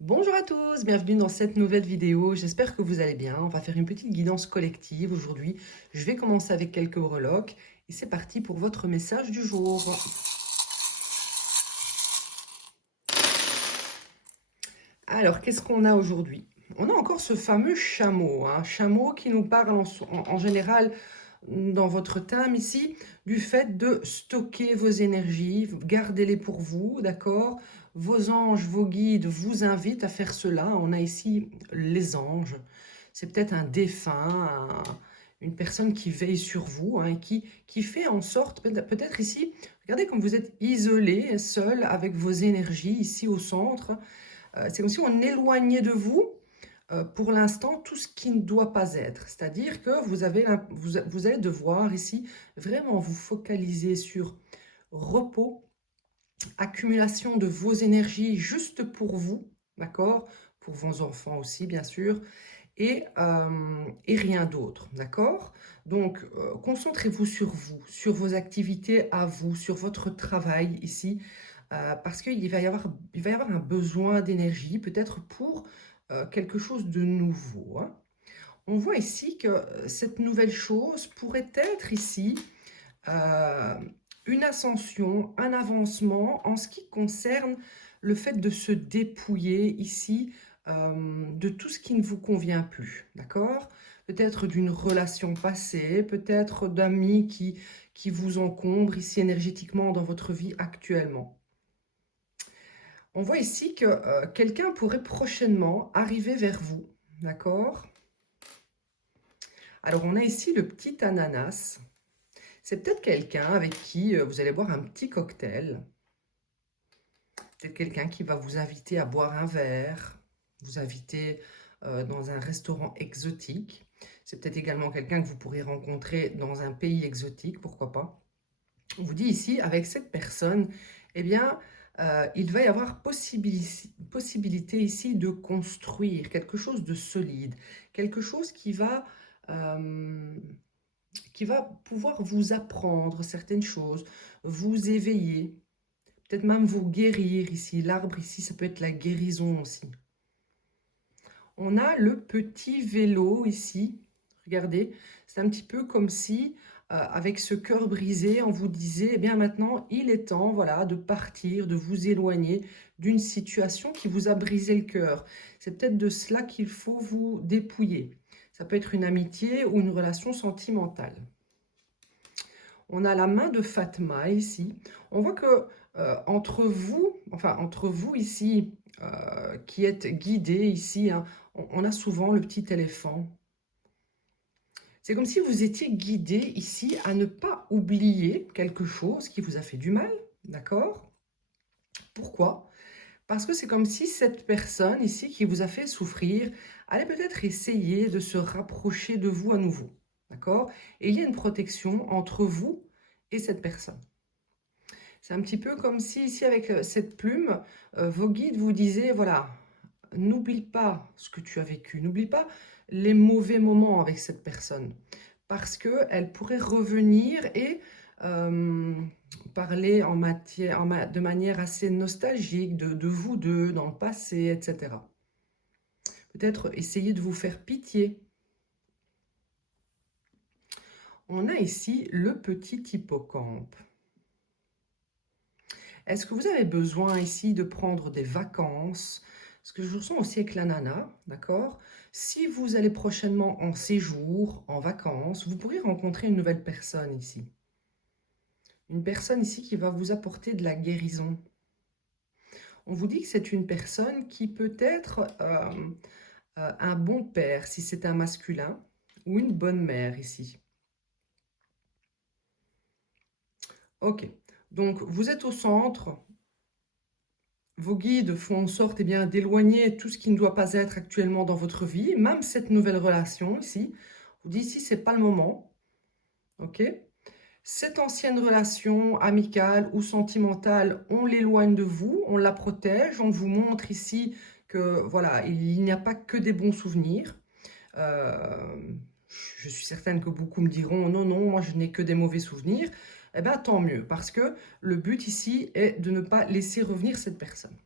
Bonjour à tous, bienvenue dans cette nouvelle vidéo. J'espère que vous allez bien. On va faire une petite guidance collective aujourd'hui. Je vais commencer avec quelques breloques et c'est parti pour votre message du jour. Alors, qu'est-ce qu'on a aujourd'hui? On a encore ce fameux chameau, un chameau qui nous parle en général dans votre thème ici, du fait de stocker vos énergies, gardez-les pour vous, d'accord? Vos anges, vos guides vous invitent à faire cela. On a ici les anges. C'est peut-être un défunt, une personne qui veille sur vous, hein, et qui fait en sorte, peut-être ici, regardez comme vous êtes isolé, seul, avec vos énergies ici au centre. C'est comme si on éloignait de vous pour l'instant tout ce qui ne doit pas être. C'est-à-dire que vous allez devoir ici vraiment vous focaliser sur repos, accumulation de vos énergies juste pour vous, d'accord? Pour vos enfants aussi, bien sûr, et rien d'autre, d'accord? Donc, concentrez-vous sur vous, sur vos activités à vous, sur votre travail ici, parce il va y avoir un besoin d'énergie, peut-être pour quelque chose de nouveau, hein. On voit ici que cette nouvelle chose pourrait être ici euh, une ascension, un avancement en ce qui concerne le fait de se dépouiller ici de tout ce qui ne vous convient plus, d'accord? Peut-être d'une relation passée, peut-être d'amis qui vous encombrent ici énergétiquement dans votre vie actuellement. On voit ici que quelqu'un pourrait prochainement arriver vers vous, d'accord? Alors on a ici le petit ananas. C'est peut-être quelqu'un avec qui vous allez boire un petit cocktail. Peut-être quelqu'un qui va vous inviter à boire un verre, vous inviter dans un restaurant exotique. C'est peut-être également quelqu'un que vous pourrez rencontrer dans un pays exotique, pourquoi pas. On vous dit ici, avec cette personne, eh bien, il va y avoir possibilité ici de construire quelque chose de solide, quelque chose euh, qui va pouvoir vous apprendre certaines choses, vous éveiller, peut-être même vous guérir ici. L'arbre ici, ça peut être la guérison aussi. On a le petit vélo ici. Regardez, c'est un petit peu comme si, avec ce cœur brisé, on vous disait, eh bien maintenant, il est temps, voilà, de partir, de vous éloigner d'une situation qui vous a brisé le cœur. C'est peut-être de cela qu'il faut vous dépouiller. Ça peut être une amitié ou une relation sentimentale. On a la main de Fatma ici. On voit que entre vous ici, qui êtes guidés ici, hein, on a souvent le petit éléphant. C'est comme si vous étiez guidé ici à ne pas oublier quelque chose qui vous a fait du mal, d'accord? Pourquoi? Parce que c'est comme si cette personne ici qui vous a fait souffrir allait peut-être essayer de se rapprocher de vous à nouveau, d'accord? Et il y a une protection entre vous et cette personne. C'est un petit peu comme si ici avec cette plume, vos guides vous disaient, voilà, n'oublie pas ce que tu as vécu, n'oublie pas les mauvais moments avec cette personne, parce qu'elle pourrait revenir et euh, parler de manière assez nostalgique de vous deux dans le passé, etc. Peut-être essayer de vous faire pitié. On a ici le petit hippocampe. Est-ce que vous avez besoin ici de prendre des vacances? Ce que je vous sens aussi avec l'ananas, d'accord? Si vous allez prochainement en séjour, en vacances, vous pourrez rencontrer une nouvelle personne ici. Une personne ici qui va vous apporter de la guérison. On vous dit que c'est une personne qui peut être un bon père si c'est un masculin ou une bonne mère ici. Ok, donc vous êtes au centre. Vos guides font en sorte d'éloigner tout ce qui ne doit pas être actuellement dans votre vie, même cette nouvelle relation ici. On vous dit ici, c'est pas le moment. Ok? Cette ancienne relation amicale ou sentimentale, on l'éloigne de vous, on la protège, on vous montre ici que voilà, il n'y a pas que des bons souvenirs. Euh, je suis certaine que beaucoup me diront non, non, moi je n'ai que des mauvais souvenirs. Eh bien, tant mieux, parce que le but ici est de ne pas laisser revenir cette personne.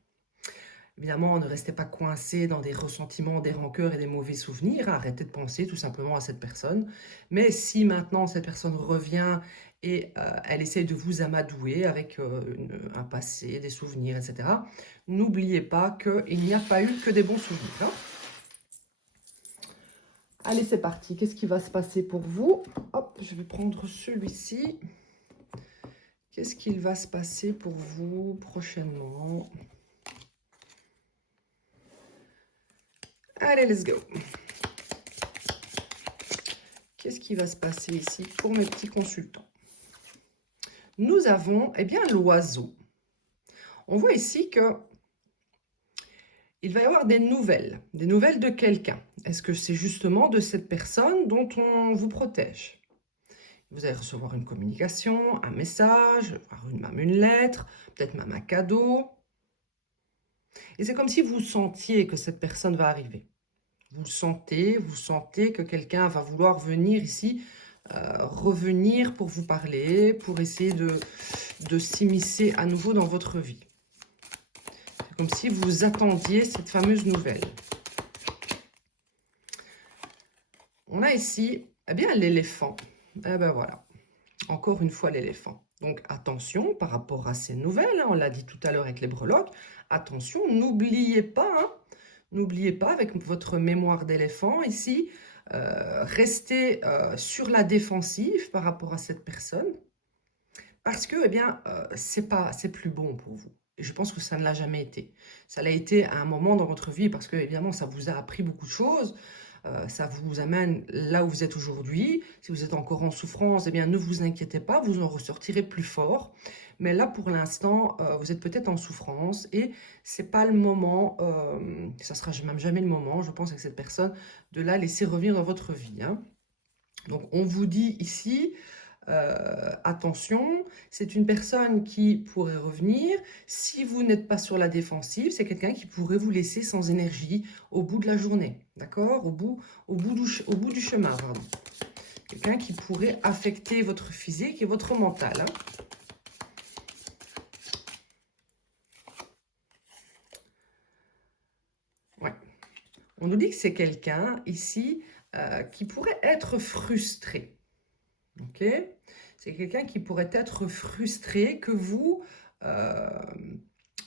Évidemment, ne restez pas coincé dans des ressentiments, des rancœurs et des mauvais souvenirs. Arrêtez de penser tout simplement à cette personne. Mais si maintenant cette personne revient et elle essaie de vous amadouer avec un passé, des souvenirs, etc., n'oubliez pas qu'il n'y a pas eu que des bons souvenirs, hein. Allez, c'est parti. Qu'est-ce qui va se passer pour vous? Hop, je vais prendre celui-ci. Qu'est-ce qu'il va se passer pour vous prochainement? Allez, let's go. Qu'est-ce qui va se passer ici pour mes petits consultants? Nous avons, eh bien, l'oiseau. On voit ici que il va y avoir des nouvelles de quelqu'un. Est-ce que c'est justement de cette personne dont on vous protège? Vous allez recevoir une communication, un message, même une lettre, peut-être même un cadeau. Et c'est comme si vous sentiez que cette personne va arriver. Vous sentez que quelqu'un va vouloir venir ici, revenir pour vous parler, pour essayer de s'immiscer à nouveau dans votre vie. C'est comme si vous attendiez cette fameuse nouvelle. On a ici, eh bien, l'éléphant. Eh ben voilà, encore une fois l'éléphant. Donc attention par rapport à ces nouvelles, hein, on l'a dit tout à l'heure avec les breloques, attention, n'oubliez pas, hein, n'oubliez pas avec votre mémoire d'éléphant ici, restez sur la défensive par rapport à cette personne, parce que eh bien, c'est plus bon pour vous. Et je pense que ça ne l'a jamais été. Ça l'a été à un moment dans votre vie parce que évidemment ça vous a appris beaucoup de choses. Ça vous amène là où vous êtes aujourd'hui. Si vous êtes encore en souffrance, eh bien, ne vous inquiétez pas, vous en ressortirez plus fort. Mais là, pour l'instant, vous êtes peut-être en souffrance et c'est pas le moment, ça sera même jamais le moment, je pense, avec cette personne, de la laisser revenir dans votre vie, hein. Donc, on vous dit ici, attention, c'est une personne qui pourrait revenir. Si vous n'êtes pas sur la défensive, c'est quelqu'un qui pourrait vous laisser sans énergie au bout de la journée, d'accord, au bout du chemin, pardon. Quelqu'un qui pourrait affecter votre physique et votre mental, hein. Ouais. On nous dit que c'est quelqu'un ici qui pourrait être frustré. Ok, c'est quelqu'un qui pourrait être frustré que vous,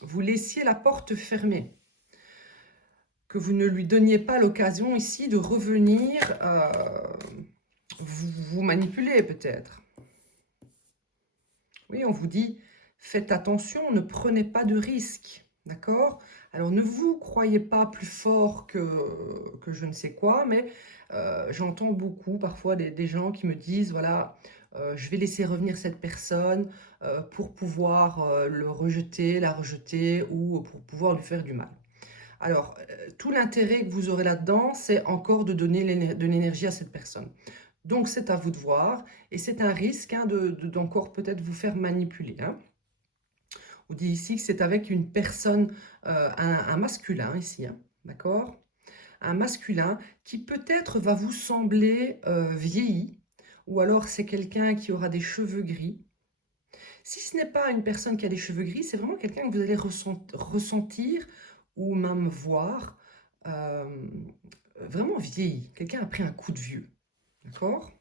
vous laissiez la porte fermée, que vous ne lui donniez pas l'occasion ici de revenir vous manipuler peut-être. Oui, on vous dit, faites attention, ne prenez pas de risques, d'accord? Alors, ne vous croyez pas plus fort que je ne sais quoi, mais j'entends beaucoup parfois des gens qui me disent, voilà, je vais laisser revenir cette personne pour pouvoir le rejeter, la rejeter ou pour pouvoir lui faire du mal. Alors, tout l'intérêt que vous aurez là-dedans, c'est encore de donner de l'énergie à cette personne. Donc, c'est à vous de voir. Et c'est un risque hein, d'encore peut-être vous faire manipuler, hein. On dit ici que c'est avec une personne, un masculin ici, hein, d'accord? Un masculin qui peut-être va vous sembler vieilli, ou alors c'est quelqu'un qui aura des cheveux gris. Si ce n'est pas une personne qui a des cheveux gris, c'est vraiment quelqu'un que vous allez ressentir ou même voir vraiment vieilli. Quelqu'un a pris un coup de vieux. D'accord?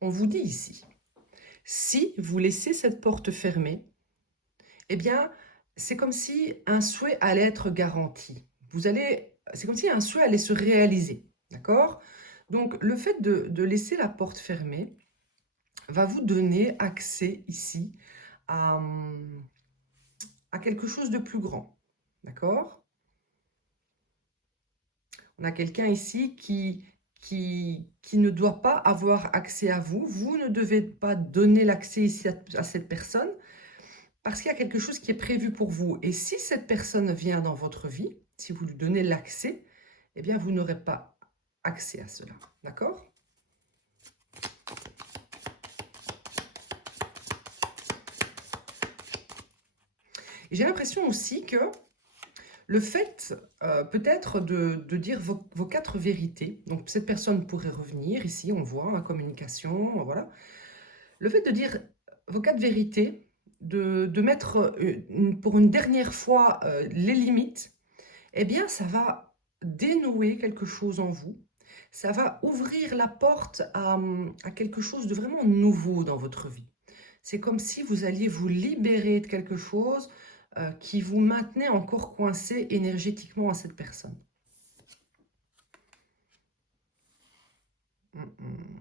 On vous dit ici, si vous laissez cette porte fermée, eh bien, c'est comme si un souhait allait être garanti. C'est comme si un souhait allait se réaliser. D'accord? Donc, le fait de laisser la porte fermée va vous donner accès ici à quelque chose de plus grand. D'accord? On a quelqu'un ici qui ne doit pas avoir accès à vous. Vous ne devez pas donner l'accès ici à cette personne parce qu'il y a quelque chose qui est prévu pour vous. Et si cette personne vient dans votre vie, si vous lui donnez l'accès, eh bien, vous n'aurez pas accès à cela. D'accord? J'ai l'impression aussi que le fait peut-être de dire vos 4 vérités, donc cette personne pourrait revenir, ici on voit, la communication, voilà. Le fait de dire vos quatre vérités, de mettre pour une dernière fois les limites, eh bien, ça va dénouer quelque chose en vous. Ça va ouvrir la porte à quelque chose de vraiment nouveau dans votre vie. C'est comme si vous alliez vous libérer de quelque chose qui vous maintenait encore coincé énergétiquement à cette personne. Mm, mm.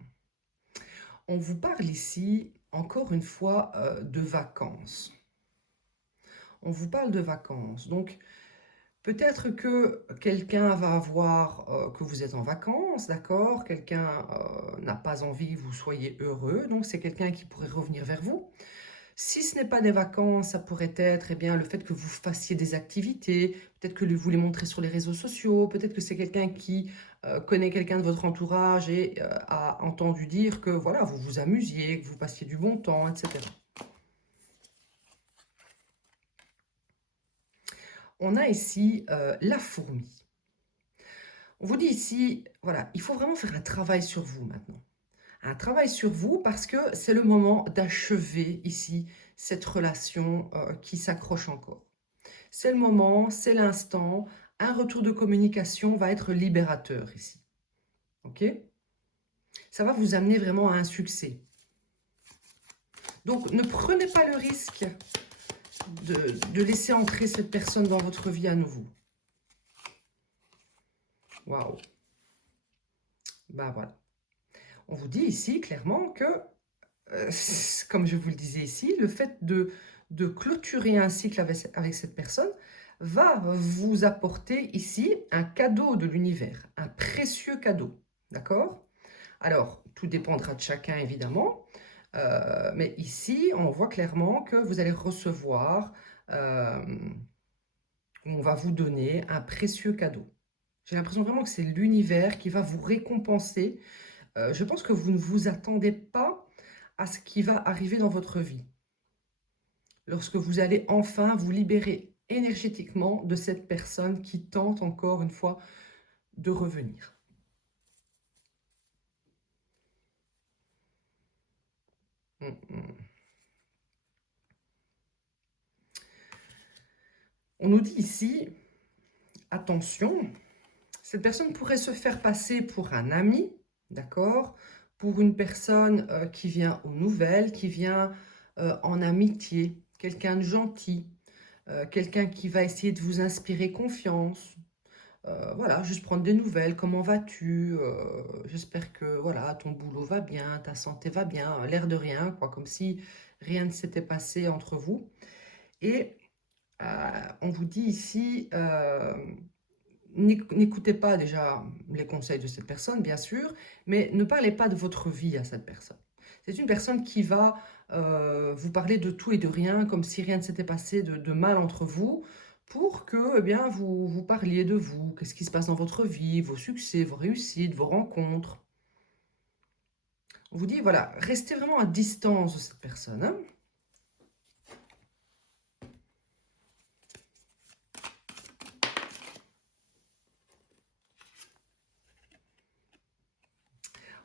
On vous parle ici, encore une fois, de vacances. On vous parle de vacances. Donc, peut-être que quelqu'un va avoir, que vous êtes en vacances, d'accord? Quelqu'un n'a pas envie que vous soyez heureux, donc c'est quelqu'un qui pourrait revenir vers vous. Si ce n'est pas des vacances, ça pourrait être eh bien, le fait que vous fassiez des activités, peut-être que vous les montrez sur les réseaux sociaux, peut-être que c'est quelqu'un qui connaît quelqu'un de votre entourage et a entendu dire que voilà, vous vous amusiez, que vous passiez du bon temps, etc. On a ici la fourmi. On vous dit ici, voilà, il faut vraiment faire un travail sur vous maintenant. Un travail sur vous parce que c'est le moment d'achever ici cette relation qui s'accroche encore. C'est le moment, c'est l'instant. Un retour de communication va être libérateur ici. Ok? Ça va vous amener vraiment à un succès. Donc, ne prenez pas le risque de laisser entrer cette personne dans votre vie à nouveau. Waouh! Bah voilà. On vous dit ici clairement que, comme je vous le disais ici, le fait de clôturer un cycle avec cette personne va vous apporter ici un cadeau de l'univers, un précieux cadeau. D'accord? Alors, tout dépendra de chacun évidemment, mais ici, on voit clairement que vous allez recevoir, on va vous donner un précieux cadeau. J'ai l'impression vraiment que c'est l'univers qui va vous récompenser. Je pense que vous ne vous attendez pas à ce qui va arriver dans votre vie. Lorsque vous allez enfin vous libérer énergétiquement de cette personne qui tente encore une fois de revenir. On nous dit ici, attention, cette personne pourrait se faire passer pour un ami, d'accord? Pour une personne qui vient aux nouvelles, qui vient en amitié, quelqu'un de gentil, quelqu'un qui va essayer de vous inspirer confiance. Voilà, juste prendre des nouvelles, comment vas-tu? J'espère que voilà, ton boulot va bien, ta santé va bien, l'air de rien, quoi, comme si rien ne s'était passé entre vous. Et on vous dit ici, n'écoutez pas déjà les conseils de cette personne, bien sûr, mais ne parlez pas de votre vie à cette personne. C'est une personne qui va vous parler de tout et de rien, comme si rien ne s'était passé de mal entre vous, pour que eh bien, vous parliez de vous, qu'est-ce qui se passe dans votre vie, vos succès, vos réussites, vos rencontres. On vous dit, voilà, restez vraiment à distance de cette personne. Hein.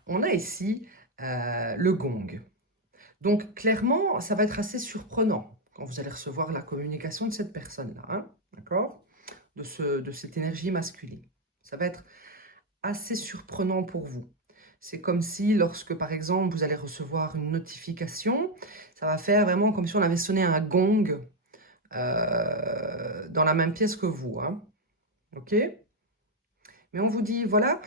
On a ici le gong. Donc, clairement, ça va être assez surprenant quand vous allez recevoir la communication de cette personne-là, hein, d'accord? De cette énergie masculine. Ça va être assez surprenant pour vous. C'est comme si, lorsque, par exemple, vous allez recevoir une notification, ça va faire vraiment comme si on avait sonné un gong dans la même pièce que vous, hein, ok? Mais on vous dit, voilà,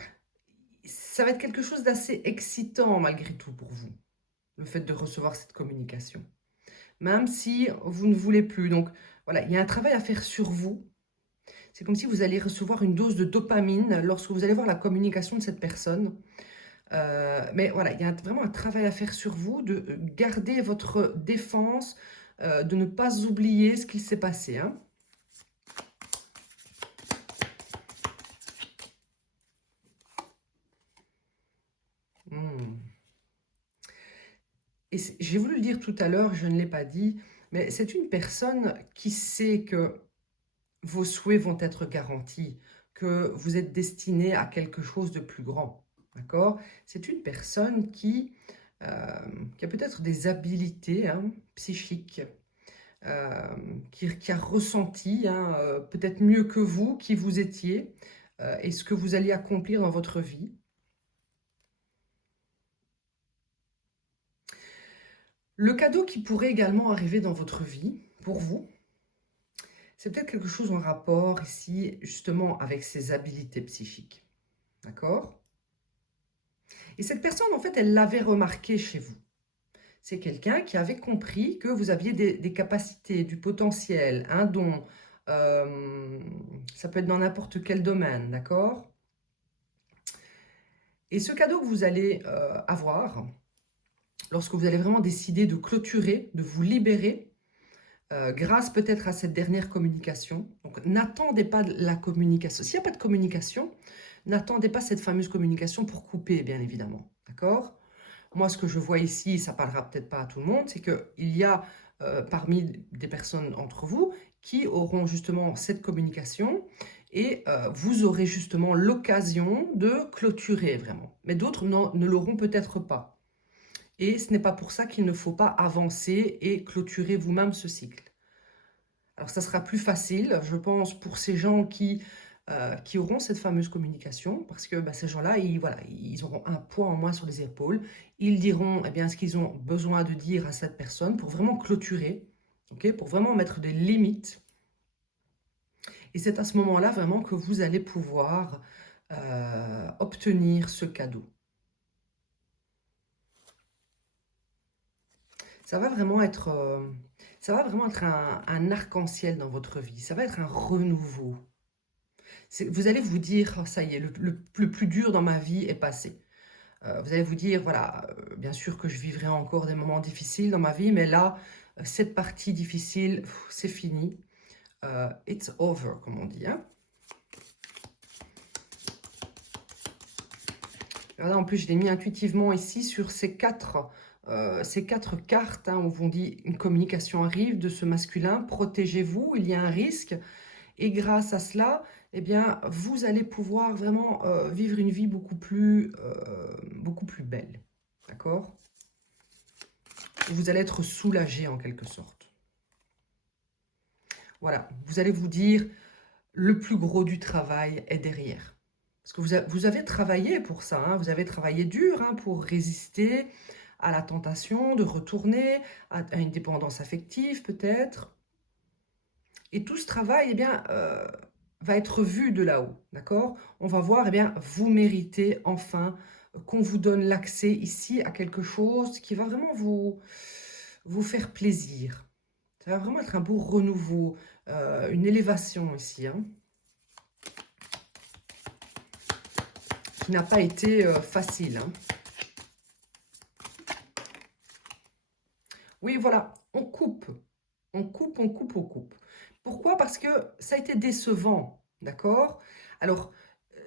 ça va être quelque chose d'assez excitant malgré tout pour vous, le fait de recevoir cette communication. Même si vous ne voulez plus. Donc voilà, il y a un travail à faire sur vous. C'est comme si vous allez recevoir une dose de dopamine lorsque vous allez voir la communication de cette personne. Mais voilà, il y a vraiment un travail à faire sur vous, de garder votre défense, de ne pas oublier ce qu'il s'est passé. Hein. Hmm. Et j'ai voulu le dire tout à l'heure, je ne l'ai pas dit, mais c'est une personne qui sait que vos souhaits vont être garantis, que vous êtes destiné à quelque chose de plus grand. D'accord? C'est une personne qui qui a peut-être des habiletés hein, psychiques, qui a ressenti, hein, peut-être mieux que vous, qui vous étiez, et ce que vous alliez accomplir dans votre vie. Le cadeau qui pourrait également arriver dans votre vie, pour vous, c'est peut-être quelque chose en rapport ici, justement, avec ses habiletés psychiques. D'accord? Et cette personne, en fait, elle l'avait remarqué chez vous. C'est quelqu'un qui avait compris que vous aviez des capacités, du potentiel, un don. Ça peut être dans n'importe quel domaine, d'accord? Et ce cadeau que vous allez avoir, lorsque vous allez vraiment décider de clôturer, de vous libérer, grâce peut-être à cette dernière communication. Donc, n'attendez pas la communication. S'il n'y a pas de communication, n'attendez pas cette fameuse communication pour couper, bien évidemment. D'accord? Moi, ce que je vois ici, ça ne parlera peut-être pas à tout le monde, c'est qu'il y a parmi des personnes entre vous qui auront justement cette communication et vous aurez justement l'occasion de clôturer vraiment. Mais d'autres ne l'auront peut-être pas. Et ce n'est pas pour ça qu'il ne faut pas avancer et clôturer vous-même ce cycle. Alors, ça sera plus facile, je pense, pour ces gens qui auront cette fameuse communication, parce que ces gens-là, voilà, ils auront un poids en moins sur les épaules. Ils diront eh bien, ce qu'ils ont besoin de dire à cette personne pour vraiment clôturer, okay, pour vraiment mettre des limites. Et c'est à ce moment-là vraiment que vous allez pouvoir obtenir ce cadeau. Ça va vraiment être, un arc-en-ciel dans votre vie. Ça va être un renouveau. Vous allez vous dire, oh, ça y est, le plus dur dans ma vie est passé. Vous allez vous dire, voilà, bien sûr que je vivrai encore des moments difficiles dans ma vie, mais là, cette partie difficile, c'est fini. It's over, comme on dit. Hein. Là, en plus, je l'ai mis intuitivement ici sur ces quatre cartes hein, où on dit une communication arrive de ce masculin, protégez-vous, il y a un risque. Et grâce à cela, eh bien, vous allez pouvoir vraiment vivre une vie beaucoup plus belle. D'accord? Vous allez être soulagé en quelque sorte. Voilà, vous allez vous dire, le plus gros du travail est derrière. Parce que vous avez travaillé pour ça, hein, vous avez travaillé dur hein, pour résister à la tentation de retourner à une dépendance affective peut-être. Et tout ce travail, eh bien, va être vu de là-haut, d'accord? On va voir, eh bien, vous méritez enfin qu'on vous donne l'accès ici à quelque chose qui va vraiment vous faire plaisir. Ça va vraiment être un beau renouveau, une élévation ici, hein, qui n'a pas été facile. Hein. Oui, voilà, on coupe. On coupe, on coupe, on coupe. Pourquoi? Parce que ça a été décevant, d'accord? Alors,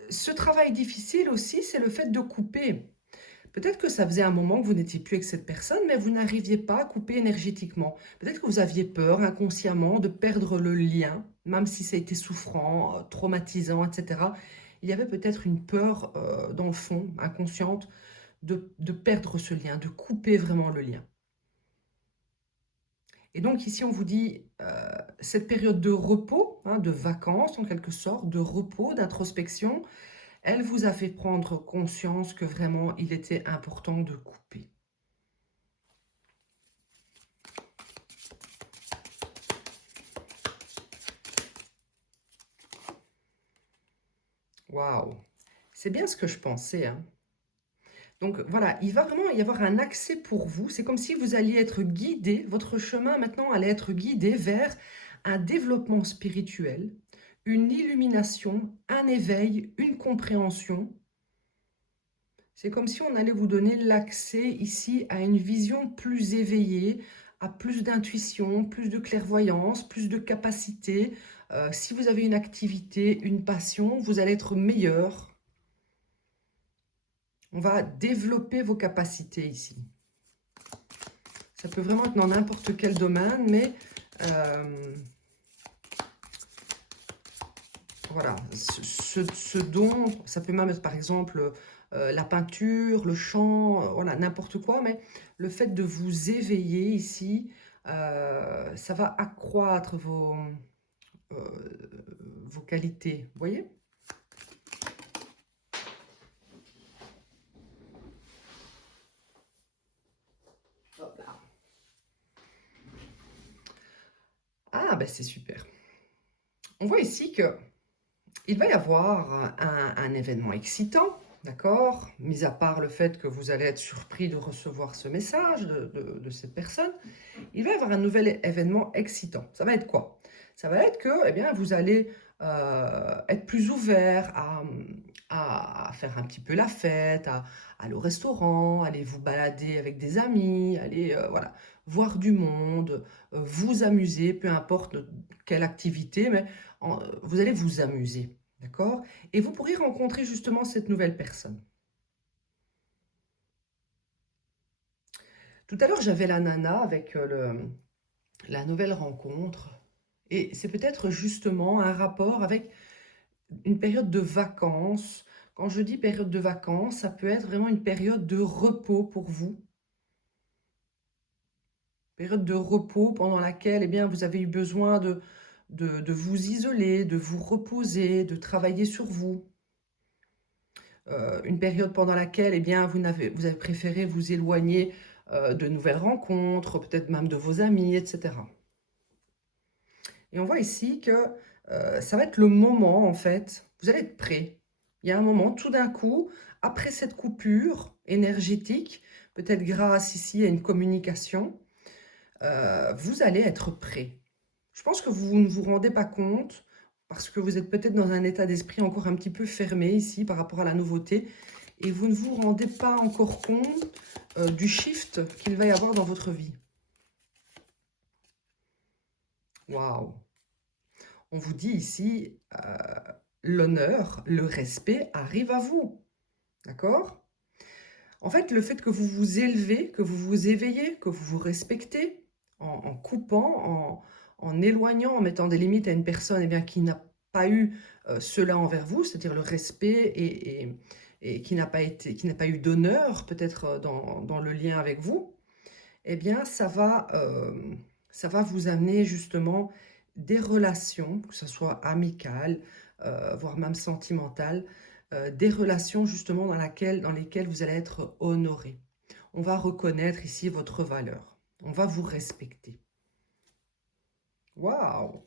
ce travail difficile aussi, c'est le fait de couper. Peut-être que ça faisait un moment que vous n'étiez plus avec cette personne, mais vous n'arriviez pas à couper énergétiquement. Peut-être que vous aviez peur inconsciemment de perdre le lien, même si ça a été souffrant, traumatisant, etc. Il y avait peut-être une peur dans le fond, inconsciente, de perdre ce lien, de couper vraiment le lien. Et donc ici, on vous dit, cette période de repos, hein, de vacances en quelque sorte, de repos, d'introspection, elle vous a fait prendre conscience que vraiment, il était important de couper. Waouh! C'est bien ce que je pensais, hein. Donc voilà, il va vraiment y avoir un accès pour vous. C'est comme si vous alliez être guidé, votre chemin maintenant allait être guidé vers un développement spirituel, une illumination, un éveil, une compréhension. C'est comme si on allait vous donner l'accès ici à une vision plus éveillée, à plus d'intuition, plus de clairvoyance, plus de capacité. Si vous avez une activité, une passion, vous allez être meilleur. On va développer vos capacités ici. Ça peut vraiment être dans n'importe quel domaine, mais voilà, ce don, ça peut même être par exemple la peinture, le chant, voilà, n'importe quoi, mais le fait de vous éveiller ici, ça va accroître vos qualités, vous voyez? Hop là. Ah, ben c'est super. On voit ici que il va y avoir un événement excitant, d'accord? Mis à part le fait que vous allez être surpris de recevoir ce message de cette personne, il va y avoir un nouvel événement excitant. Ça va être quoi? Ça va être que, eh bien, vous allez être plus ouvert à faire un petit peu la fête, à aller au restaurant, aller vous balader avec des amis, aller voilà, voir du monde, vous amuser, peu importe quelle activité, mais vous allez vous amuser, d'accord? Et vous pourrez rencontrer justement cette nouvelle personne. Tout à l'heure, j'avais la nana avec la nouvelle rencontre. Et c'est peut-être justement un rapport avec une période de vacances. Quand je dis période de vacances, ça peut être vraiment une période de repos pour vous. Période de repos pendant laquelle eh bien, vous avez eu besoin de vous isoler, de vous reposer, de travailler sur vous. Une période pendant laquelle eh bien, vous avez préféré vous éloigner de nouvelles rencontres, peut-être même de vos amis, etc. Et on voit ici que ça va être le moment, en fait, vous allez être prêt. Il y a un moment, tout d'un coup, après cette coupure énergétique, peut-être grâce ici à une communication, vous allez être prêt. Je pense que vous ne vous rendez pas compte, parce que vous êtes peut-être dans un état d'esprit encore un petit peu fermé ici par rapport à la nouveauté, et vous ne vous rendez pas encore compte du shift qu'il va y avoir dans votre vie. Waouh! On vous dit ici, l'honneur, le respect arrive à vous. D'accord? En fait, le fait que vous vous élevez, que vous vous éveillez, que vous vous respectez, en coupant, en éloignant, en mettant des limites à une personne eh bien, qui n'a pas eu cela envers vous, c'est-à-dire le respect et qui n'a pas eu d'honneur peut-être dans le lien avec vous, eh bien, ça va vous amener justement des relations, que ce soit amicales, voire même sentimentales, des relations justement dans lesquelles vous allez être honoré. On va reconnaître ici votre valeur. On va vous respecter. Waouh!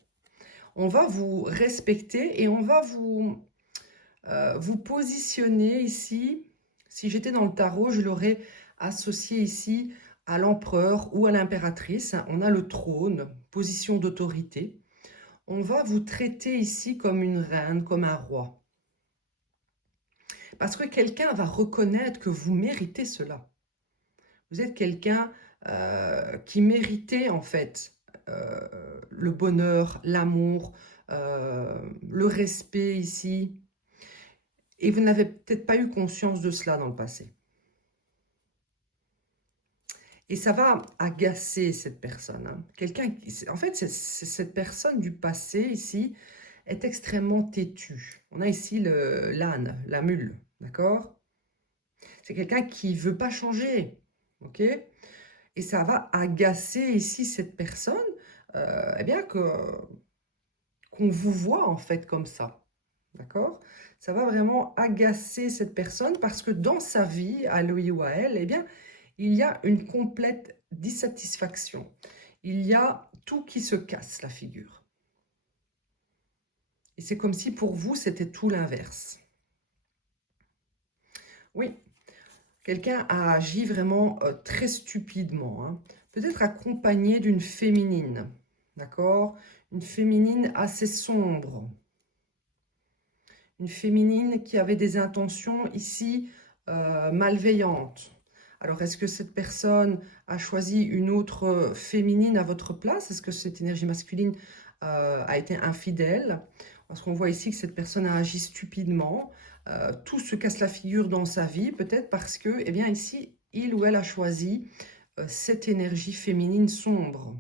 On va vous respecter et on va vous positionner ici. Si j'étais dans le tarot, je l'aurais associé ici à l'empereur ou à l'impératrice. On a le trône, position d'autorité. On va vous traiter ici comme une reine, comme un roi. Parce que quelqu'un va reconnaître que vous méritez cela. Vous êtes quelqu'un qui méritait en fait le bonheur, l'amour, le respect ici. Et vous n'avez peut-être pas eu conscience de cela dans le passé. Et ça va agacer cette personne. Hein. En fait, cette personne du passé ici est extrêmement têtue. On a ici l'âne, la mule, d'accord? C'est quelqu'un qui ne veut pas changer, ok? Et ça va agacer ici cette personne, eh bien qu'on vous voit en fait comme ça, d'accord? Ça va vraiment agacer cette personne parce que dans sa vie, à lui ou à elle, eh bien, il y a une complète dissatisfaction. Il y a tout qui se casse la figure. Et c'est comme si pour vous, c'était tout l'inverse. Oui, quelqu'un a agi vraiment très stupidement, hein. Peut-être accompagné d'une féminine, d'accord? Une féminine assez sombre. Une féminine qui avait des intentions ici malveillantes. Alors, est-ce que cette personne a choisi une autre féminine à votre place? Est-ce que cette énergie masculine a été infidèle? Parce qu'on voit ici que cette personne a agi stupidement. Tout se casse la figure dans sa vie, peut-être parce que, eh bien, ici, il ou elle a choisi cette énergie féminine sombre.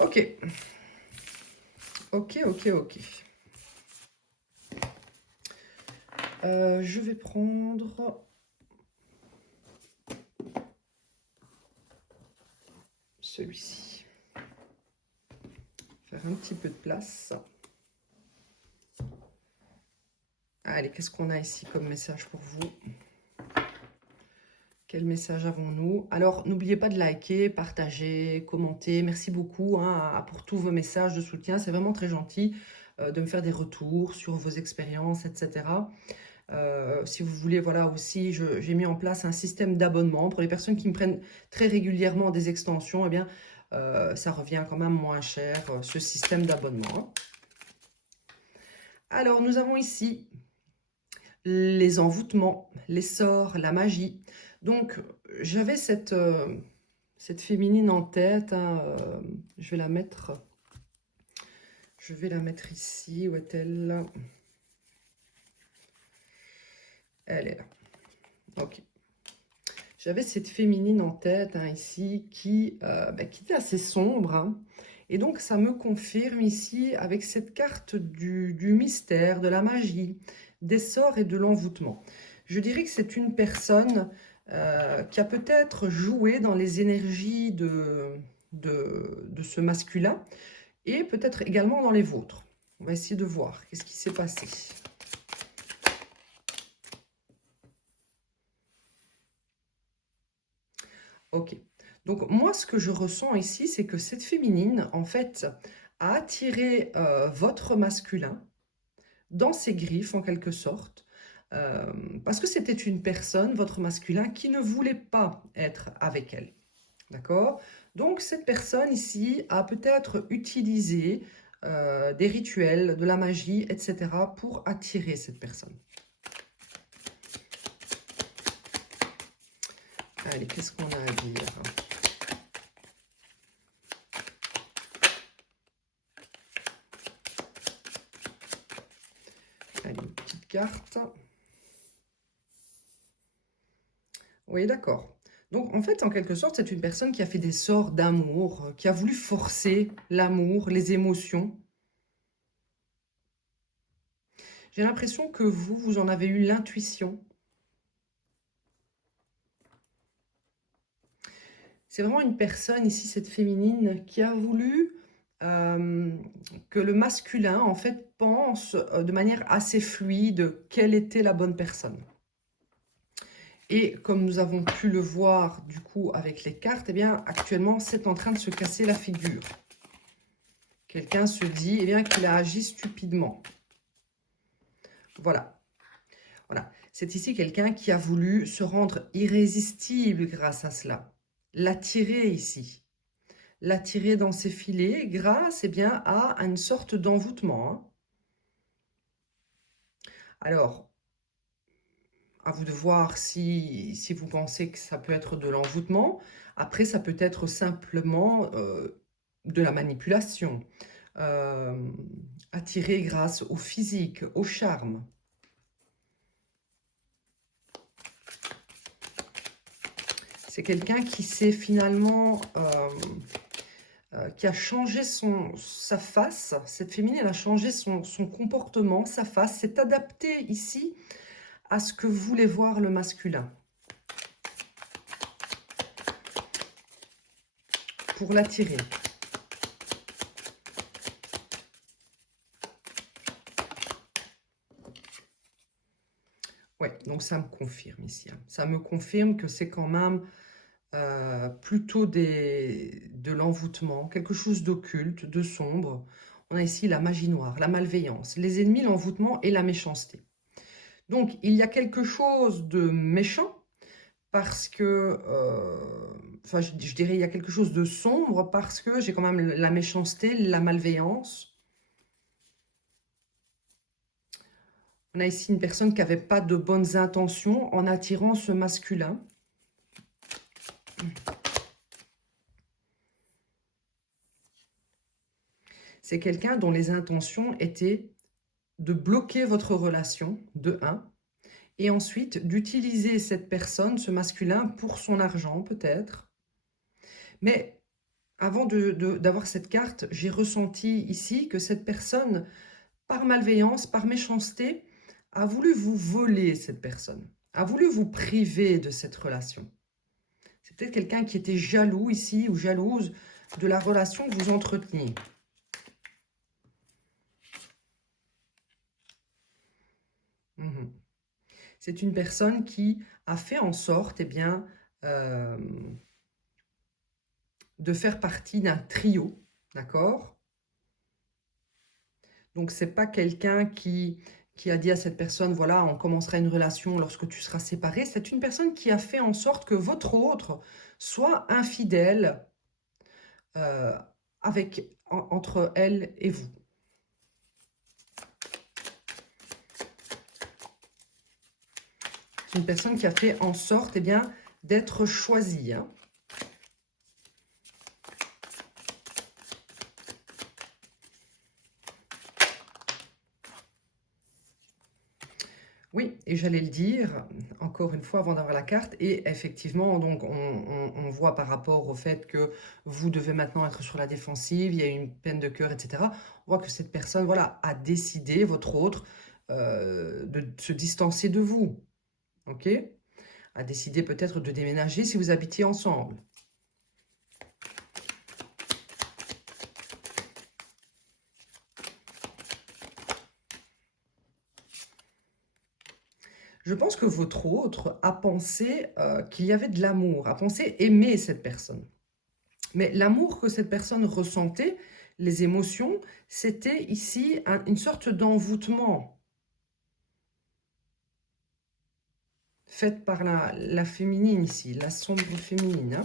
Ok. Ok, ok, ok. Je vais prendre celui-ci. Faire un petit peu de place. Allez, qu'est-ce qu'on a ici comme message pour vous? Quel message avons-nous? Alors, n'oubliez pas de liker, partager, commenter. Merci beaucoup hein, pour tous vos messages de soutien. C'est vraiment très gentil de me faire des retours sur vos expériences, etc. Si vous voulez, voilà aussi, j'ai mis en place un système d'abonnement. Pour les personnes qui me prennent très régulièrement des extensions, eh bien, ça revient quand même moins cher, ce système d'abonnement. Hein. Alors, nous avons ici les envoûtements, les sorts, la magie. Donc, j'avais cette féminine en tête. Hein, je vais la mettre ici. Où est-elle? Elle est là. Ok. J'avais cette féminine en tête hein, ici qui était assez sombre. Hein. Et donc, ça me confirme ici avec cette carte du mystère, de la magie, des sorts et de l'envoûtement. Je dirais que c'est une personne qui a peut-être joué dans les énergies de ce masculin et peut-être également dans les vôtres. On va essayer de voir qu'est-ce qui s'est passé. Ok. Donc, moi, ce que je ressens ici, c'est que cette féminine, en fait, a attiré votre masculin dans ses griffes, en quelque sorte, parce que c'était une personne, votre masculin, qui ne voulait pas être avec elle. D'accord? Donc, cette personne ici a peut-être utilisé des rituels, de la magie, etc., pour attirer cette personne. Allez, qu'est-ce qu'on a à dire? Allez, une petite carte. Oui, d'accord. Donc, en fait, en quelque sorte, c'est une personne qui a fait des sorts d'amour, qui a voulu forcer l'amour, les émotions. J'ai l'impression que vous en avez eu l'intuition. C'est vraiment une personne, ici, cette féminine, qui a voulu que le masculin, en fait, pense de manière assez fluide quelle était la bonne personne. Et comme nous avons pu le voir, du coup, avec les cartes, eh bien, actuellement, c'est en train de se casser la figure. Quelqu'un se dit eh bien, qu'il a agi stupidement. Voilà. Voilà. C'est ici quelqu'un qui a voulu se rendre irrésistible grâce à cela. L'attirer ici. L'attirer dans ses filets grâce bien, à une sorte d'envoûtement. Hein. Alors, à vous de voir si vous pensez que ça peut être de l'envoûtement. Après, ça peut être simplement de la manipulation. Attirer grâce au physique, au charme. C'est quelqu'un qui s'est finalement, qui a changé sa face. Cette féminine, elle a changé son comportement, sa face, s'est adaptée ici à ce que voulait voir le masculin. Pour l'attirer. Ouais, donc ça me confirme ici. Hein. Ça me confirme que c'est quand même plutôt de l'envoûtement, quelque chose d'occulte, de sombre. On a ici la magie noire, la malveillance, les ennemis, l'envoûtement et la méchanceté. Donc, il y a quelque chose de méchant parce que, enfin, je dirais, il y a quelque chose de sombre parce que j'ai quand même la méchanceté, la malveillance. On a ici une personne qui n'avait pas de bonnes intentions en attirant ce masculin. C'est quelqu'un dont les intentions étaient de bloquer votre relation, de 1, et ensuite d'utiliser cette personne, ce masculin, pour son argent peut-être. Mais avant d'avoir cette carte, j'ai ressenti ici que cette personne, par malveillance, par méchanceté, a voulu vous voler cette personne, a voulu vous priver de cette relation. C'est peut-être quelqu'un qui était jaloux ici ou jalouse de la relation que vous entreteniez. Mhm. C'est une personne qui a fait en sorte, eh bien, euh, de faire partie d'un trio, d'accord? Donc, c'est pas quelqu'un qui a dit à cette personne, voilà, on commencera une relation lorsque tu seras séparé. C'est une personne qui a fait en sorte que votre autre soit infidèle euh, entre elle et vous. C'est une personne qui a fait en sorte, eh bien, d'être choisie, hein. Oui, et j'allais le dire, encore une fois, avant d'avoir la carte, et effectivement, donc, on voit par rapport au fait que vous devez maintenant être sur la défensive, il y a une peine de cœur, etc. On voit que cette personne, voilà, a décidé, votre autre, de se distancer de vous, ok? A décidé peut-être de déménager si vous habitiez ensemble. Je pense que votre autre a pensé qu'il y avait de l'amour, a pensé aimer cette personne. Mais l'amour que cette personne ressentait, les émotions, c'était ici une sorte d'envoûtement faite par la féminine ici, la sombre féminine, hein.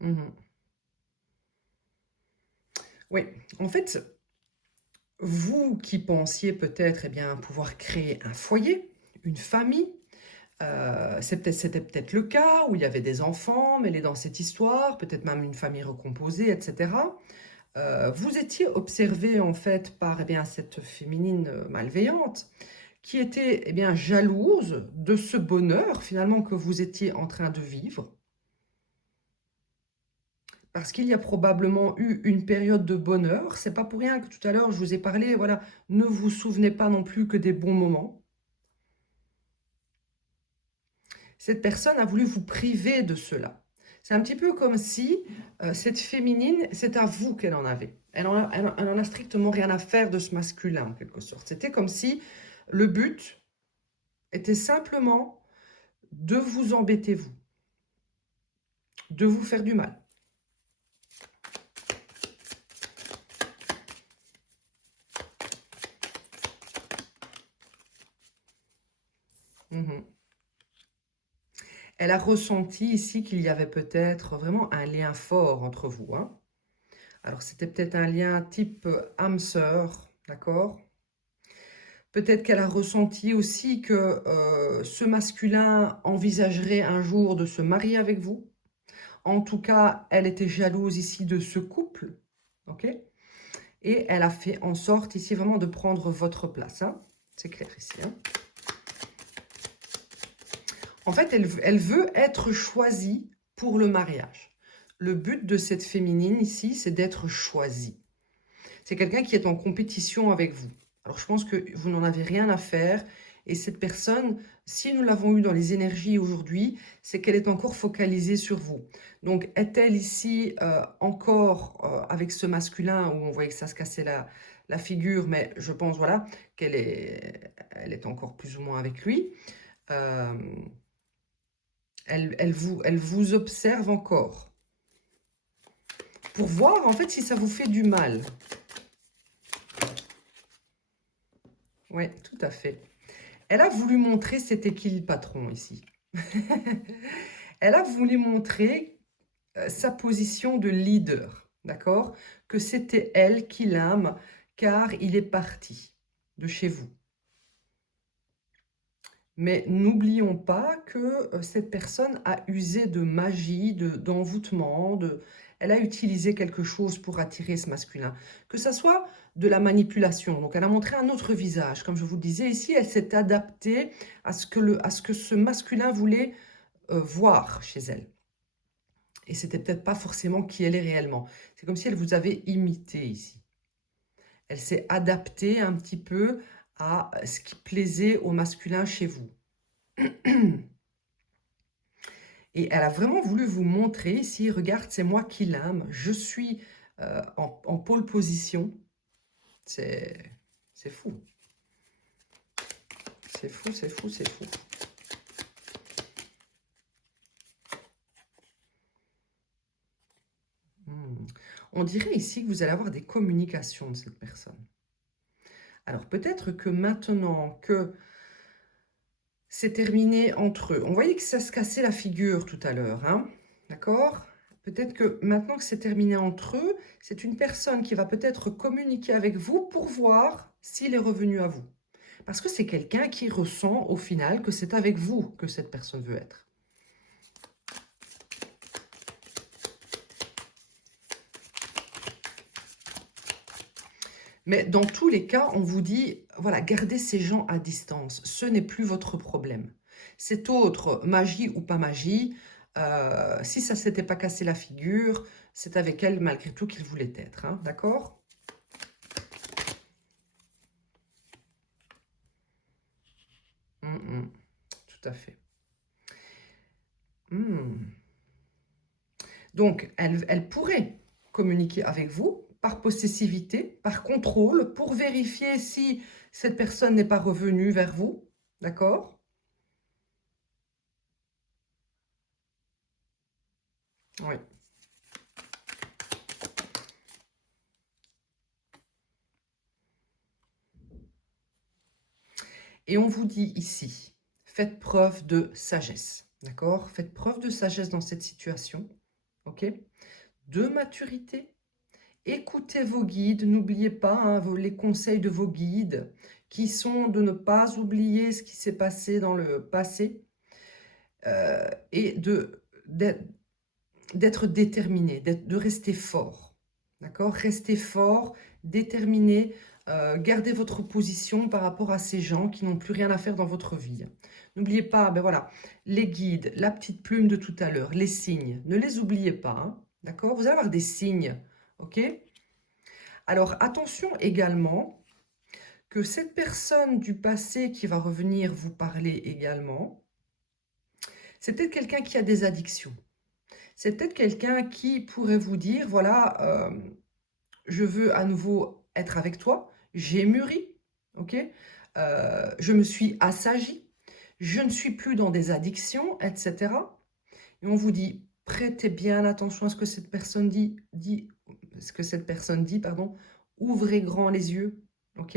Mhm. Oui, en fait, vous qui pensiez peut-être eh bien, pouvoir créer un foyer, une famille, c'était peut-être le cas où il y avait des enfants mêlés dans cette histoire, peut-être même une famille recomposée, etc. Vous étiez observé en fait par eh bien, cette féminine malveillante qui était eh bien, jalouse de ce bonheur finalement que vous étiez en train de vivre. Parce qu'il y a probablement eu une période de bonheur. C'est pas pour rien que tout à l'heure je vous ai parlé, voilà, ne vous souvenez pas non plus que des bons moments. Cette personne a voulu vous priver de cela. C'est un petit peu comme si cette féminine, c'est à vous qu'elle en avait. Elle en a strictement rien à faire de ce masculin, en quelque sorte. C'était comme si le but était simplement de vous embêter, vous, de vous faire du mal. Mhm. Elle a ressenti ici qu'il y avait peut-être vraiment un lien fort entre vous, hein. Alors, c'était peut-être un lien type âme-sœur, d'accord? Peut-être qu'elle a ressenti aussi que ce masculin envisagerait un jour de se marier avec vous. En tout cas, elle était jalouse ici de ce couple, ok? Et elle a fait en sorte ici vraiment de prendre votre place, hein. C'est clair ici, hein. En fait, elle veut être choisie pour le mariage. Le but de cette féminine ici, c'est d'être choisie. C'est quelqu'un qui est en compétition avec vous. Alors, je pense que vous n'en avez rien à faire. Et cette personne, si nous l'avons eu dans les énergies aujourd'hui, c'est qu'elle est encore focalisée sur vous. Donc, est-elle ici encore avec ce masculin où on voyait que ça se cassait la figure, mais je pense, voilà, elle est encore plus ou moins avec lui. Euh, elle vous observe encore pour voir en fait si ça vous fait du mal. Oui, tout à fait. Elle a voulu montrer c'était qui le patron ici. Elle a voulu montrer sa position de leader, d'accord? Que c'était elle qui l'aime car il est parti de chez vous. Mais n'oublions pas que cette personne a usé de magie, d'envoûtement, elle a utilisé quelque chose pour attirer ce masculin. Que ça soit de la manipulation. Donc, elle a montré un autre visage. Comme je vous le disais ici, elle s'est adaptée à ce que ce masculin voulait voir chez elle. Et c'était peut-être pas forcément qui elle est réellement. C'est comme si elle vous avait imité ici. Elle s'est adaptée un petit peu à ce qui plaisait au masculin chez vous. Et elle a vraiment voulu vous montrer ici, regarde, c'est moi qui l'aime, je suis en pole position. C'est fou. C'est fou, c'est fou, c'est fou. On dirait ici que vous allez avoir des communications de cette personne. Alors peut-être que maintenant que c'est terminé entre eux, on voyait que ça se cassait la figure tout à l'heure, hein, d'accord? Peut-être que maintenant que c'est terminé entre eux, c'est une personne qui va peut-être communiquer avec vous pour voir s'il est revenu à vous. Parce que c'est quelqu'un qui ressent au final que c'est avec vous que cette personne veut être. Mais dans tous les cas, on vous dit, voilà, gardez ces gens à distance. Ce n'est plus votre problème. Cette autre, magie ou pas magie, si ça ne s'était pas cassé la figure, c'est avec elle malgré tout qu'il voulait être. Hein, d'accord? Tout à fait. Donc, elle pourrait communiquer avec vous par possessivité, par contrôle, pour vérifier si cette personne n'est pas revenue vers vous. D'accord? Oui. Et on vous dit ici, faites preuve de sagesse. D'accord? Faites preuve de sagesse dans cette situation. OK? De maturité. Écoutez vos guides, n'oubliez pas hein, les conseils de vos guides qui sont de ne pas oublier ce qui s'est passé dans le passé et d'être déterminé, de rester fort. D'accord? Restez fort, déterminé, gardez votre position par rapport à ces gens qui n'ont plus rien à faire dans votre vie. N'oubliez pas, ben voilà, les guides, la petite plume de tout à l'heure, les signes, ne les oubliez pas. Hein, d'accord? Vous allez avoir des signes, ok? Alors attention également que cette personne du passé qui va revenir vous parler également, c'est peut-être quelqu'un qui a des addictions. C'est peut-être quelqu'un qui pourrait vous dire, voilà, je veux à nouveau être avec toi, j'ai mûri, ok? Je me suis assagi, je ne suis plus dans des addictions, etc. Et on vous dit, prêtez bien attention à ce que cette personne dit, pardon, ouvrez grand les yeux, ok?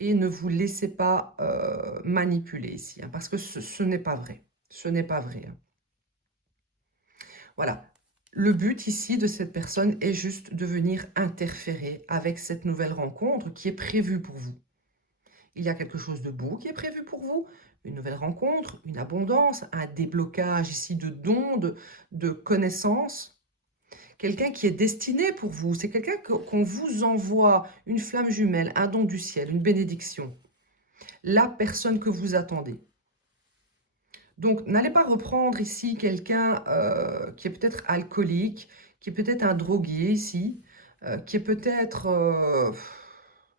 Et ne vous laissez pas manipuler ici, hein, parce que ce n'est pas vrai. Ce n'est pas vrai. Hein. Voilà. Le but ici de cette personne est juste de venir interférer avec cette nouvelle rencontre qui est prévue pour vous. Il y a quelque chose de beau qui est prévu pour vous, une nouvelle rencontre, une abondance, un déblocage ici de dons, de connaissances. Quelqu'un qui est destiné pour vous, c'est quelqu'un qu'on vous envoie, une flamme jumelle, un don du ciel, une bénédiction. La personne que vous attendez. Donc, n'allez pas reprendre ici quelqu'un qui est peut-être alcoolique, qui est peut-être un drogué ici, qui est peut-être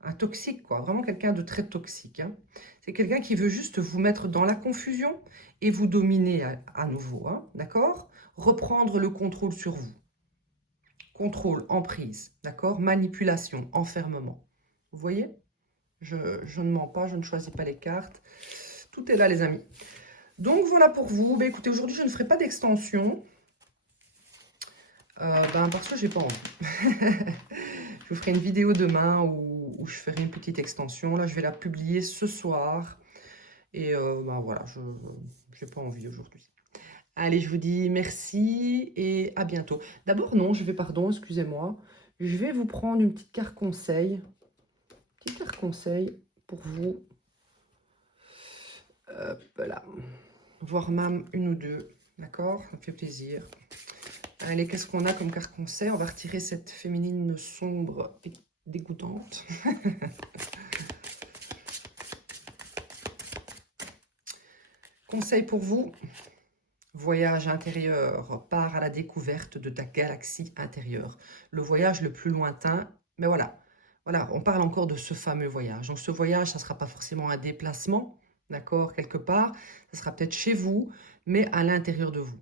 un toxique, quoi. Vraiment quelqu'un de très toxique. Hein. C'est quelqu'un qui veut juste vous mettre dans la confusion et vous dominer à nouveau, hein, d'accord? Reprendre le contrôle sur vous. Contrôle, emprise, d'accord? Manipulation, enfermement. Vous voyez? Je ne mens pas, je ne choisis pas les cartes. Tout est là, les amis. Donc voilà pour vous. Ben, écoutez, aujourd'hui, je ne ferai pas d'extension. Parce que j'ai pas envie. Je vous ferai une vidéo demain où je ferai une petite extension. Là, je vais la publier ce soir. Et voilà, je n'ai pas envie aujourd'hui. Allez, je vous dis merci et à bientôt. D'abord, non, pardon, excusez-moi. Je vais vous prendre une petite carte conseil. Petite carte conseil pour vous. Voilà. Voire même une ou deux. D'accord? Ça me fait plaisir. Allez, qu'est-ce qu'on a comme carte conseil? On va retirer cette féminine sombre et dégoûtante. Conseil pour vous. Voyage intérieur, pars à la découverte de ta galaxie intérieure. Le voyage le plus lointain, mais voilà, on parle encore de ce fameux voyage. Donc ce voyage, ça ne sera pas forcément un déplacement, d'accord, quelque part, ça sera peut-être chez vous, mais à l'intérieur de vous.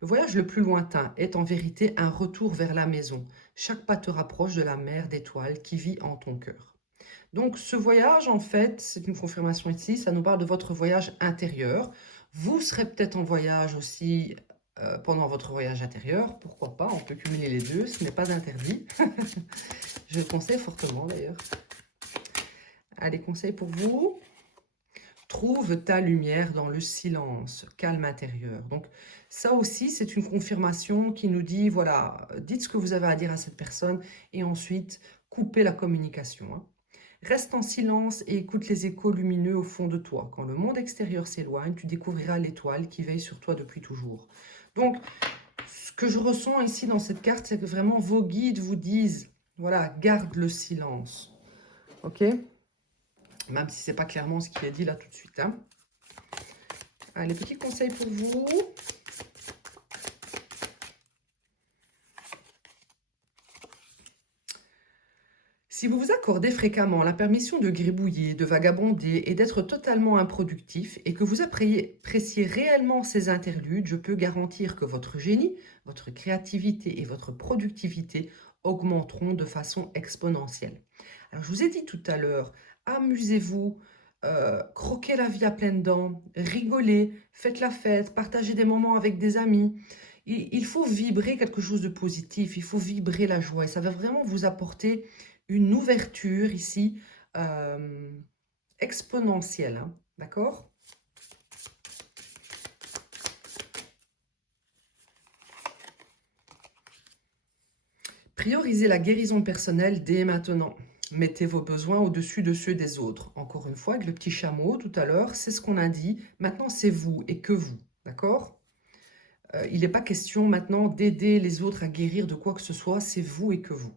Le voyage le plus lointain est en vérité un retour vers la maison. Chaque pas te rapproche de la mer d'étoiles qui vit en ton cœur. Donc ce voyage, en fait, c'est une confirmation ici, ça nous parle de votre voyage intérieur. Vous serez peut-être en voyage aussi pendant votre voyage intérieur, pourquoi pas, on peut cumuler les deux, ce n'est pas interdit. Je le conseille fortement d'ailleurs. Allez, conseil pour vous. Trouve ta lumière dans le silence, calme intérieur. Donc ça aussi, c'est une confirmation qui nous dit, voilà, dites ce que vous avez à dire à cette personne et ensuite coupez la communication. Hein. Reste en silence et écoute les échos lumineux au fond de toi. Quand le monde extérieur s'éloigne, tu découvriras l'étoile qui veille sur toi depuis toujours. Donc, ce que je ressens ici dans cette carte, c'est que vraiment vos guides vous disent, voilà, garde le silence. Ok? Même si ce n'est pas clairement ce qui est dit là tout de suite. Hein. Allez, petit conseil pour vous. Si vous vous accordez fréquemment la permission de gribouiller, de vagabonder et d'être totalement improductif et que vous appréciez réellement ces interludes, je peux garantir que votre génie, votre créativité et votre productivité augmenteront de façon exponentielle. Alors, je vous ai dit tout à l'heure, amusez-vous, croquez la vie à pleines dents, rigolez, faites la fête, partagez des moments avec des amis. Il faut vibrer quelque chose de positif, il faut vibrer la joie et ça va vraiment vous apporter une ouverture ici exponentielle, hein, d'accord? Priorisez la guérison personnelle dès maintenant. Mettez vos besoins au-dessus de ceux des autres. Encore une fois, avec le petit chameau tout à l'heure, c'est ce qu'on a dit. Maintenant, c'est vous et que vous, d'accord? Il n'est pas question maintenant d'aider les autres à guérir de quoi que ce soit, c'est vous et que vous.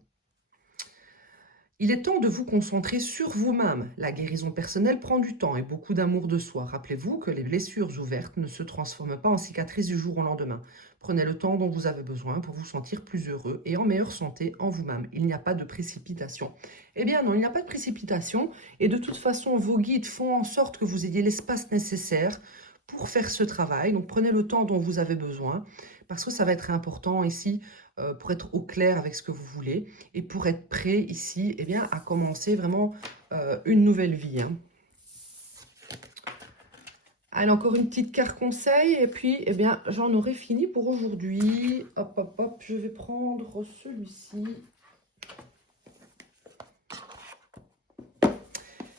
Il est temps de vous concentrer sur vous-même. La guérison personnelle prend du temps et beaucoup d'amour de soi. Rappelez-vous que les blessures ouvertes ne se transforment pas en cicatrices du jour au lendemain. Prenez le temps dont vous avez besoin pour vous sentir plus heureux et en meilleure santé en vous-même. Il n'y a pas de précipitation. Eh bien non, il n'y a pas de précipitation et de toute façon, vos guides font en sorte que vous ayez l'espace nécessaire pour faire ce travail. Donc prenez le temps dont vous avez besoin parce que ça va être important ici pour être au clair avec ce que vous voulez et pour être prêt ici eh bien, à commencer vraiment une nouvelle vie. Hein. Allez, encore une petite carte conseil et puis eh bien, j'en aurai fini pour aujourd'hui. Hop, hop, hop, je vais prendre celui-ci.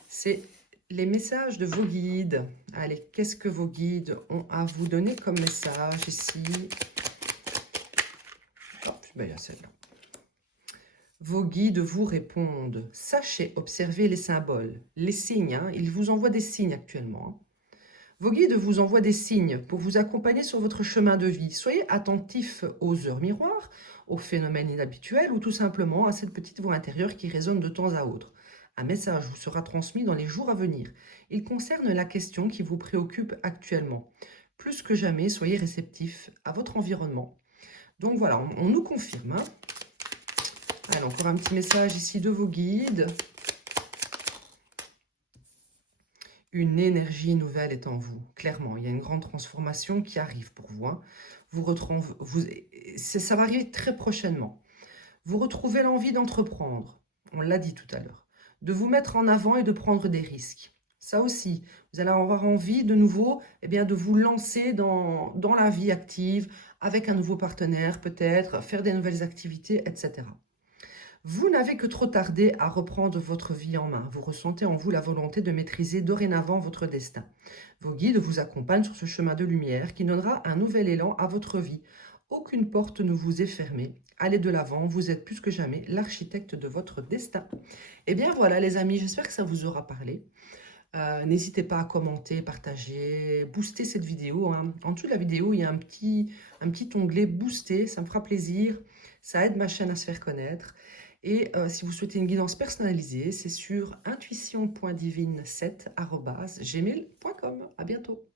C'est les messages de vos guides. Allez, qu'est-ce que vos guides ont à vous donner comme message ici? Hop, ben, il y a celle-là. Vos guides vous répondent. Sachez observer les symboles, les signes. Hein, ils vous envoient des signes actuellement. Hein. Vos guides vous envoient des signes pour vous accompagner sur votre chemin de vie. Soyez attentifs aux heures miroirs, aux phénomènes inhabituels ou tout simplement à cette petite voix intérieure qui résonne de temps à autre. Un message vous sera transmis dans les jours à venir. Il concerne la question qui vous préoccupe actuellement. Plus que jamais, soyez réceptifs à votre environnement. Donc voilà, on nous confirme. Hein. Allez, encore un petit message ici de vos guides. Une énergie nouvelle est en vous, clairement. Il y a une grande transformation qui arrive pour vous. Hein. Ça va arriver très prochainement. Vous retrouvez l'envie d'entreprendre, on l'a dit tout à l'heure, de vous mettre en avant et de prendre des risques. Ça aussi, vous allez avoir envie de nouveau eh bien, de vous lancer dans la vie active, avec un nouveau partenaire peut-être, faire des nouvelles activités, etc. Vous n'avez que trop tardé à reprendre votre vie en main. Vous ressentez en vous la volonté de maîtriser dorénavant votre destin. Vos guides vous accompagnent sur ce chemin de lumière qui donnera un nouvel élan à votre vie. Aucune porte ne vous est fermée. Allez de l'avant, vous êtes plus que jamais l'architecte de votre destin. Eh bien voilà les amis, j'espère que ça vous aura parlé. N'hésitez pas à commenter, partager, booster cette vidéo, hein. En dessous de la vidéo, il y a un petit onglet booster, ça me fera plaisir, ça aide ma chaîne à se faire connaître. Et si vous souhaitez une guidance personnalisée, c'est sur intuition.divine7@gmail.com. À bientôt.